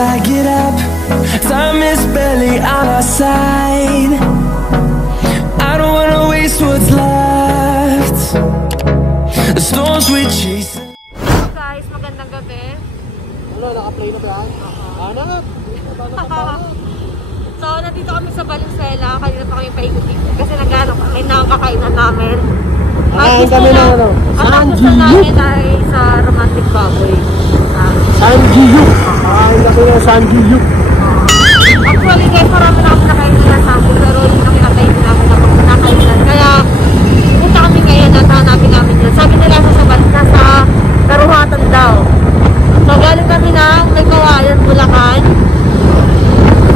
I get up. Time is barely on our side. I don't wanna waste what's left. The storms we chase. Hello guys, magandang gabi. Wala, naka-play na ba yan? Ano? So, nandito kami sa Valenzuela. Kanina pa kami paikot-ikot kasi nag-ano kami na kakainan namin. Kakain kami na ano? Ang gusto namin ay sa romantic baboy. Sanjiyuk! Kakain kami na Sanjiyuk! Actually guys, marami na kami nakainan na sample pero yun ang kinakain namin na nakainan. Kaya, punta kami ngayon at hanapin namin yun. Sabi nila sa Karuhatan daw. So, galing kami ng May Kawayan, Bulacan.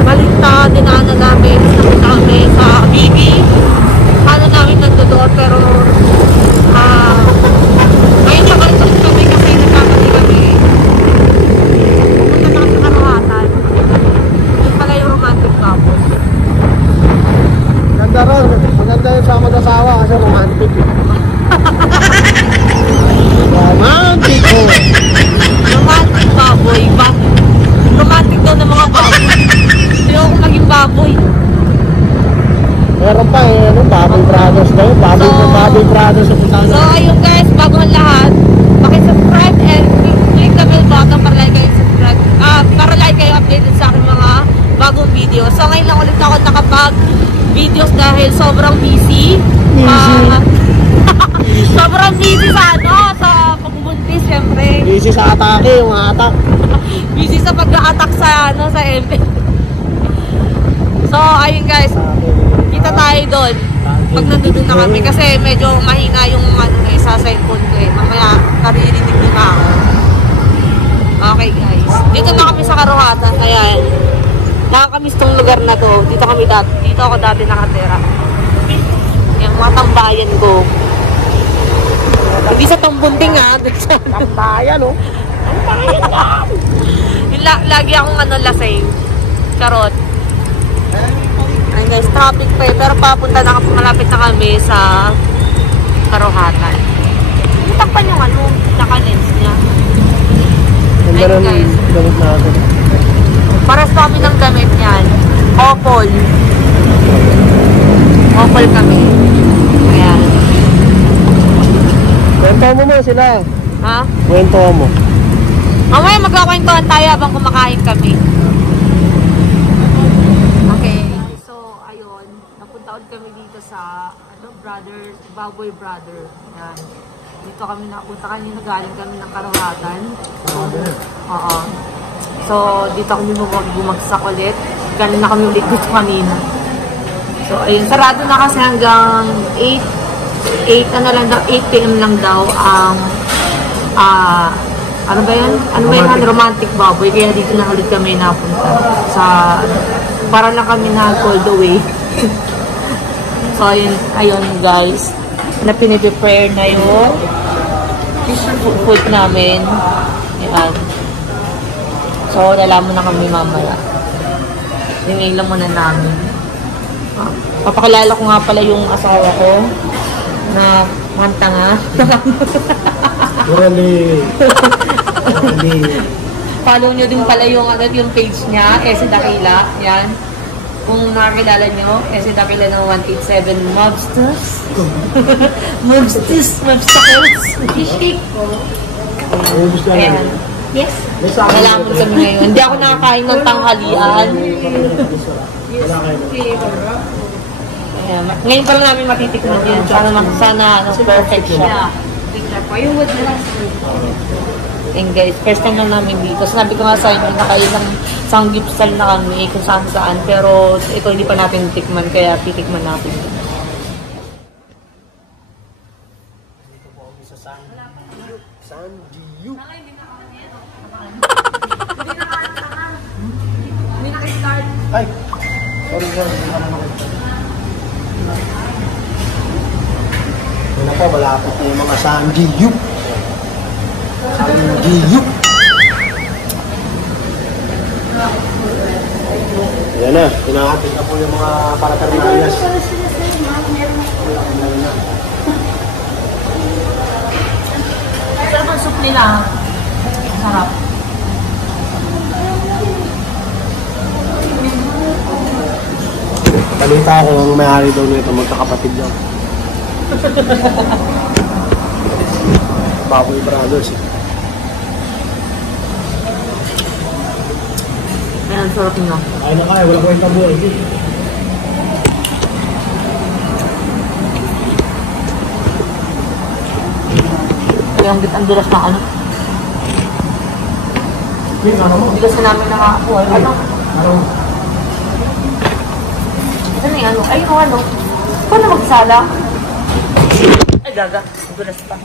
Balinta, dinaanan namin. Napunta kami sa Bibi. Kala namin nandoon pero ngayon nakalutok kami kasi nagkakati kami. Pupunta na kami sa Karuhatan. Yun pala yung romantic couple. Maganda ron. Maganda yung sa mag-asawa kasi romantic. Romantic ko! Romantic baboy ba? Romantic daw ng mga baboy. Ayoko maging baboy. Meron pa eh, ano, Baboy Brothers daw. Baboy Brothers sa punta. So ayun guys, bago ang lahat, subscribe and click the bell button para like kayo subscribe. Para like kayo updated sa aking mga bagong video. So ngayon lang ulit ako nakapag-videos dahil sobrang busy. Sobrang busy sa sa pagbubuntis syempre. Busy sa atake, yung atak. Busy sa pag-a-attack sa sa MP. So ayun guys, kita tayo doon pag nandun na kami kasi medyo mahina yung sa cellphone ko eh. Mamaya naririnig nyo na ako. Okay guys, dito na kami sa Karuhatan kaya nakakamiss tong lugar na to. Dito ako dati nakatira. Yung mga tambayan ko. Hindi sa Tambunting Tambayan oh. Tambayan ka! Lagi akong lasing. Charot. Ayun guys, traffic pa eh. Pero papunta na malapit na kami sa Karuhatan. Takpan yung naka-lens niya. Ayun guys. Gamit natin. Pares kami ng gamit niyan. Opal kami. Ayan. Kwento mo mo sila. Ha? Kwento mo. Mamaya magkakwentuhan tayo habang kumakain kami. Okay. So, ayun. Napunta ulit kami dito sa Baboy Brother. Ayan. Dito kami napunta kanina. Galing kami ng Karuhatan. Oo. So, dito kami bumagsak ulit. Galing na kami ulit dito kanina. So, ayun. Sarado na kasi hanggang 8 p.m. lang daw ang ano ba yan? Romantic baboy. Kaya dito na ulit kami napunta. Para lang kami na-call the way. So, ayun guys. Piniprepare na yung food namin. Ayan. So, lalaman na kami mamaya. Tingnan muna namin. Papakilala ko nga pala yung asawa ko na mantanga. Really? Follow nyo din pala yung page niya, Ese Dakila. Yan. Kung nakakilala nyo, Ese Dakila ng 187 Mobsters. Mobsters. Ayan. Yes. Malaman kami ngayon. Hindi ako nakakain ng tanghalian. Ayan. Ngayon pa lang namin matitikman yun. Sana perfect siya. Yung wood na and guys, first time lang namin dito. Sinabi ko nga sa inyo na kayo ng sanggipsal na kami kung saan. Pero ito hindi pa natin tikman kaya titikman natin. Dito po kami sa Sanjiyuk. Hindi na-start. Ay! Sorry. Hindi ka naman. Wala pa, malapit na yung mga Sanjiyuk. Sanjiyuk. Yan na, pinakatid na po yung mga paraternalyas. Sarap ang soup nila. Sarap. Balita ko ang may-ari daw nito, magkakapatid daw. Baboy Brothers eh. Ayan, sarap nyo. Kaya na kaya, wala ko yung tabuhay. Ang dulas ng ano. Hindi kasi namin nakakuha. Ano? Ano yung ano? Ay, yung ano? Paano magsala? Ay, gaga. Ang dulas pa.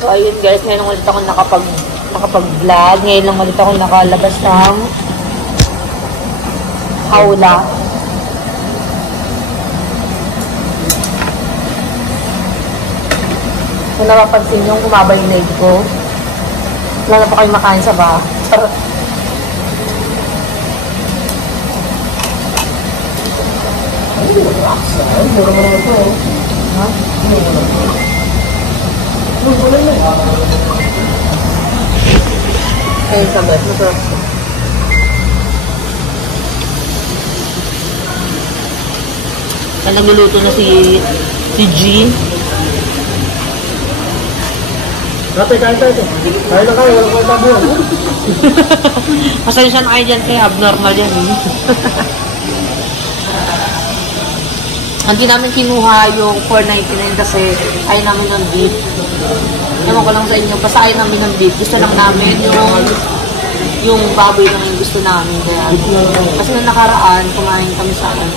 So, ayun guys. Ngayon ulit ako nakapag-vlog. Ngayon lang ulit ako nakalabas ng hawla. Kung napapansin yung umaba yung leg ko, wala na pa kayo makain sa bahay. Ayun sabat, masarap siya. Kaya nagluluto na si G. Dati, kain tayo ito. Kain na kayo, wala ko yung tabuhay. Pasensya na kayo dyan kaya abnormal yan eh. Hindi namin kinuha yung 4.99 kasi ayaw namin ng beef. Ewan ko lang sa inyo, basta ayaw namin ng beef. Gusto lang namin yung baboy lang yung gusto namin. Kaya, kasi nung nakaraan, kumain kami sa akin.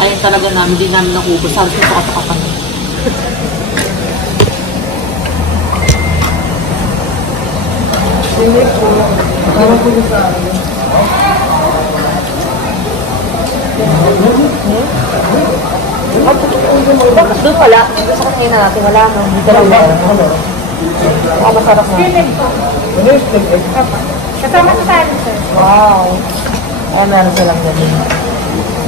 Ayaw talaga namin, hindi namin nakubos. Sabi ko sa katapakan. Hindi po. Tawag po sa akin. Doon wala. Sa kanina natin wala. Dito lang ba? Masarap na. Kasama sa tayo, sir. Wow. Ay, meron silang ganun.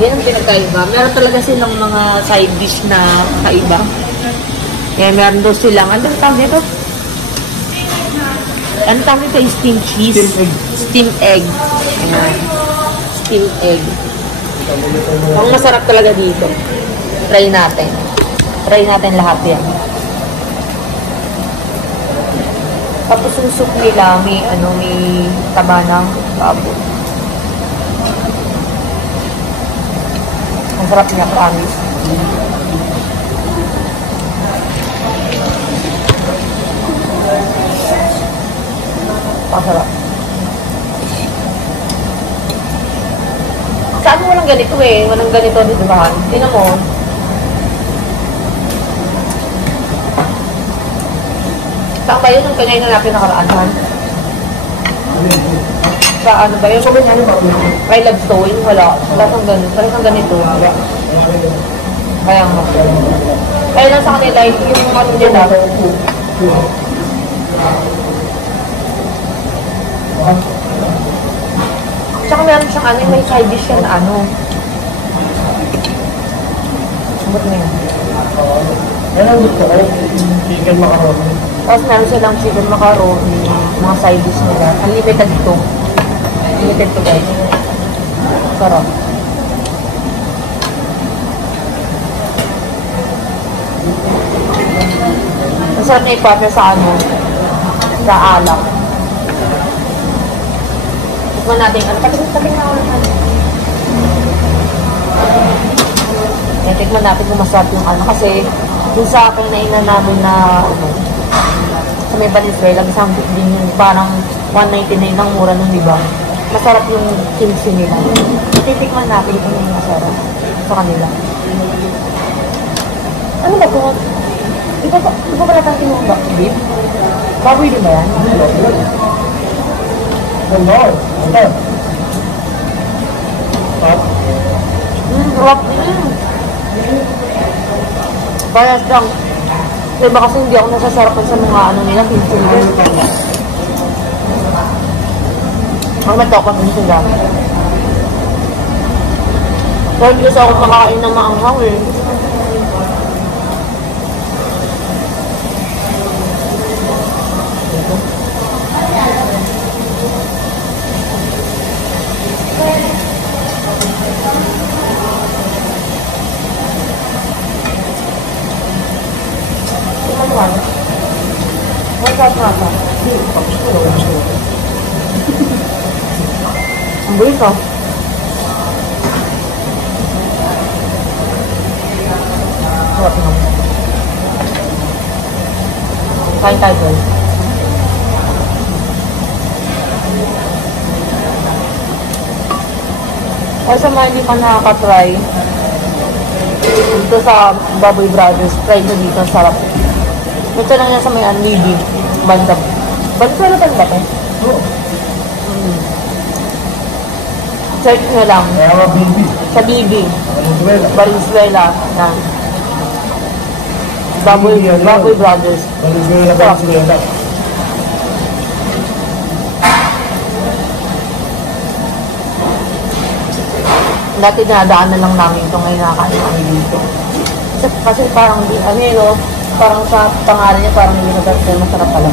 Yan ang pinagkaiba. Meron talaga silang mga side dish na kaiba. Kaya meron doon silang, ano tawag dito? Ano tawag dito? Steamed cheese. Steamed egg. Ayan. Steamed egg. Ang masarap talaga dito. Try natin. Try natin lahat yan. Tapos yung soup nila, may taba ng baboy. Ang sarap niya, promise. Masarap. Saan mo walang ganito eh? Walang ganito dito ba? Tingnan mo. Saan ba yun? Ang kanya na natin nakaraanan? Sa ano ba yun? Kay Lobstone? Wala. Wala kang ganito. Wala kang ganito. Kaya nga. Kaya lang sa kanila, yung ano nila. Tsaka meron siyang ano, may side dish siya na ano. Ba't na yun? Yan ang gusto ko. Chicken macaroni. Tapos meron silang chicken macaroni, mga side dish nila. Unlimited ito. Unlimited to guys. Sarap. Masarap na i-partner sa ano, sa alak. Tikman natin, ano, patingin na ako naman. Tikman natin kung masarap yung ano, kasi dun sa akin na ina namin na, ano, sa may Valenzuela, isang din yung parang 199 ng mura nun, diba? Masarap yung kimchi nila. Titikman natin kung yung masarap sa kanila. Ano ba kung, di ba pala tang tinunggak beef? Baboy din ba yan? Ano? Ano? Sarap. Parang lang. Diba kasi hindi ako nasasarapan sa mga ano nila, kimchi nila. Ang matokap din sila. Pero hindi kasi ako makakain ng maanghaw eh. Ang bulis oh. Sarap naman. Kain tayo guys. Kaya sa mga hindi pa nakaka-try dito sa Baboy Brothers, try nyo dito, ang sarap. Ito lang yan sa may Anlidi, banda. Banda ba ito? Oo. Search nyo lang. Sa Bibi. Valenzuela. Yan. Baboy Brothers. Valenzuela. Dati dinadaanan lang namin ito, ngayon nakakain namin dito. Kasi parang hindi, ano yun, no? Parang sa pangalan niya, parang hindi nagkakita, masarap pala.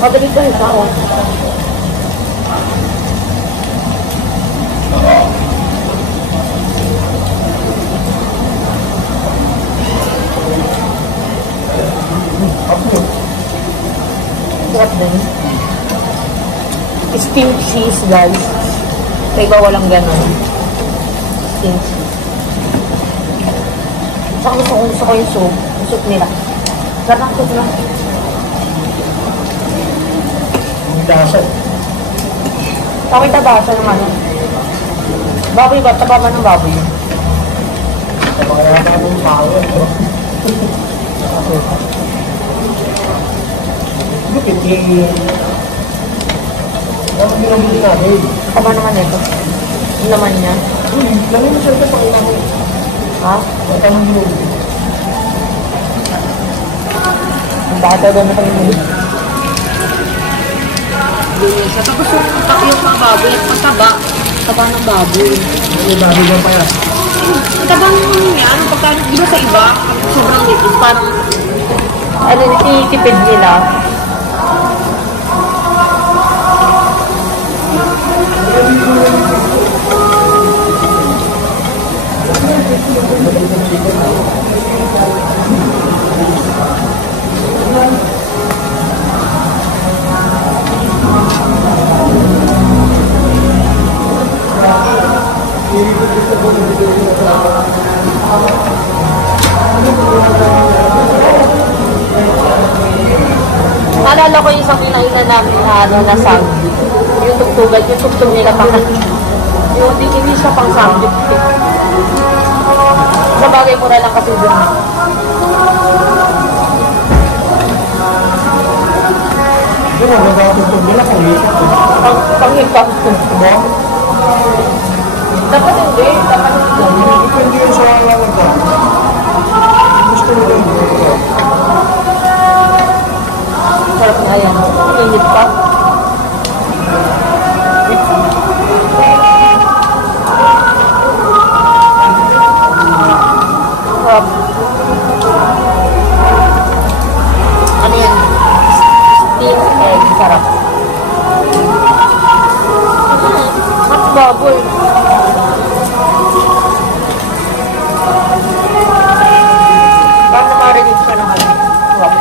Madalit ba yung tao? Sarap din. Steamed cheese, guys. Kaya iba walang ganun. Steamed cheese. Saka gusto ko yung soup. Yung soup nila. Sarap ang soup lang. Ang tasa. Bakit tabasa naman? Baboy ba? Taba man ng baboy. Kapag ng tao yan, bro. Lupit yung... Ano pinamili natin? Taba naman ito. Yung laman niya. Lamin mo siya ito pag namin. Ha? Matanong mo. Ang bata doon na pamimili. Sa tapos yung takiyok ng baboy, ang taba. Taba ng baboy. May babi ba pa yan? Ang taba ng yan, pagka, di ba sa iba, sobrang lipid, parang, ano, tinitipid nila. Naalala ko yung isang kinainan namin na sandwich. Yung tugtugan, yung tugtog nila pang yung hindi siya pang sandwich. Sa bagay mura lang kasi dun. Yung magagawag nila kung hipap. Pang-hipap. Dapat hindi. Dapat hindi. Depende yun sa alam ko. Gusto mo din. Sarap nga yan. Pang-hipap. Sarap. Ano yan? Steamed egg. Sarap. At baboy. Paano marinig siya ng ano? Sarap.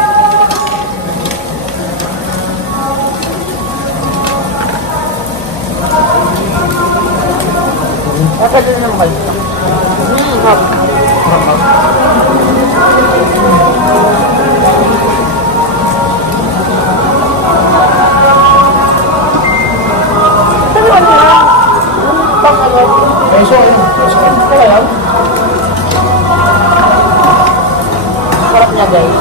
Nasa doon ng balita. Sarap. Peso yun. Kaya yun? Sarap niya guys.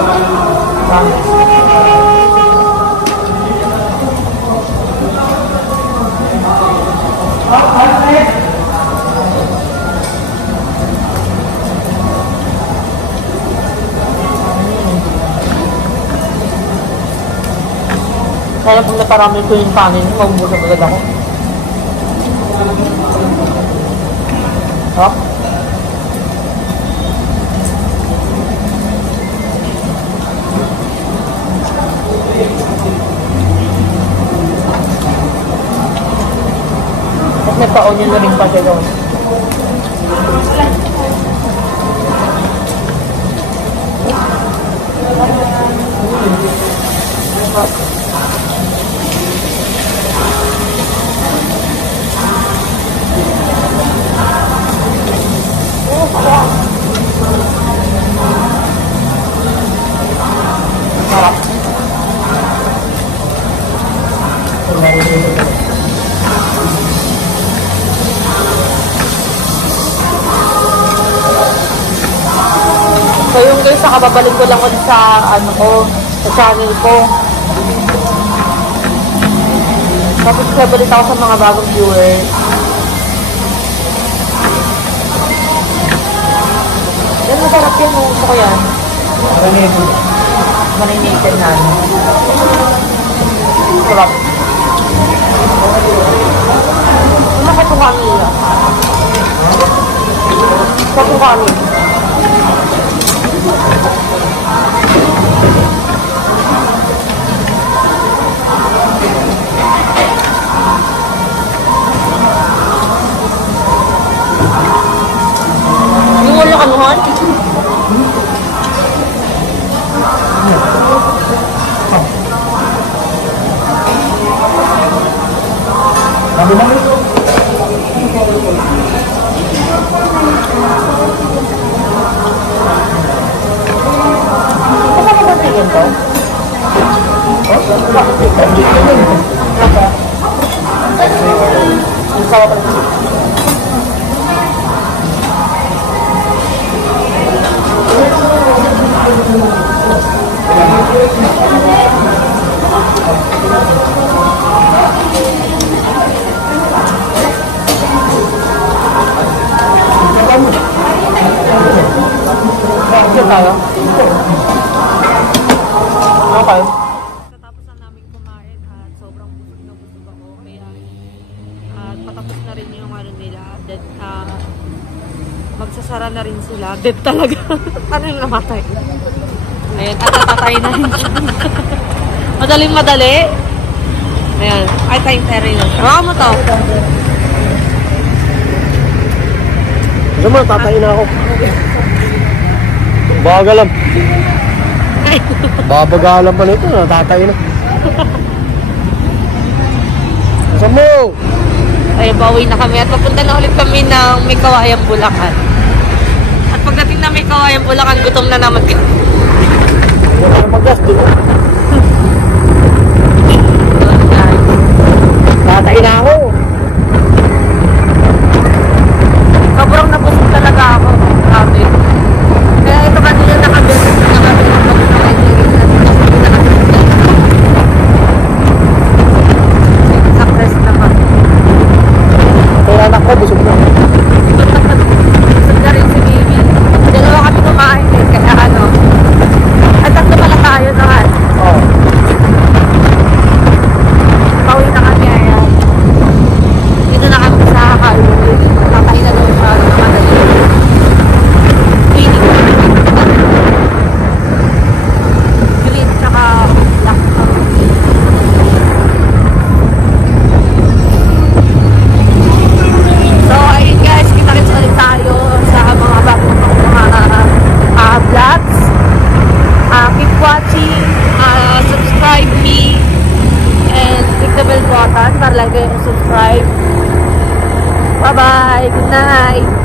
Kaya kung naparamil ko yung panin, maubos agad ako. Ha? At nagpa-onion na rin pa siya doon. guys, nakababalik ko lang ulit sa ano ko, sa channel ko. Subscribe ulit ako sa mga bagong viewers. Yan, masarap yan. Gusto ko yan. Marinated na. Sarap. Ano ka ito kami yan? Ito kami. Yung wala kanuhan? Okay. Katapos na namin kumain at sobrang busog na busog ako. Kaya at patapos na rin yung ano nila. Then, magsasara na rin sila. Dead talaga. Ano yung namatay? Ayan, at natatay na rin siya. Madaling madali. Ayan, ay tayong rin. Baka mo to. Ano mo, tatay na ako. Bagalam. Babagalan pa nito, natatay na. Saan mo? Ay, bawi na kami at papunta na ulit kami ng May Kawayang Bulacan. At pagdating na May Kawayang Bulacan, gutom na naman kami. Wala na mag-gas dito. Tatay na ako. Sobrang nabusog talaga ako. Grabe. Kaya ito kanina nakabeses na kami ng success na kami. Kaya anak ko, busog na. Busog na rin si baby. Dalawa kami kumain eh. Kaya ano. At tatlo pala tayo naman. Oo. Pauwi na kami ayan. Dito na kami sa highway. Kakain na daw siya ng mga dali. Cleaning. Green tsaka black. So ayun guys, kita-kits ulit tayo sa mga bagong mga vlogs. Keep watching, subscribe me, and click the bell button para lagi yung subscribe. Bye-bye! Good night!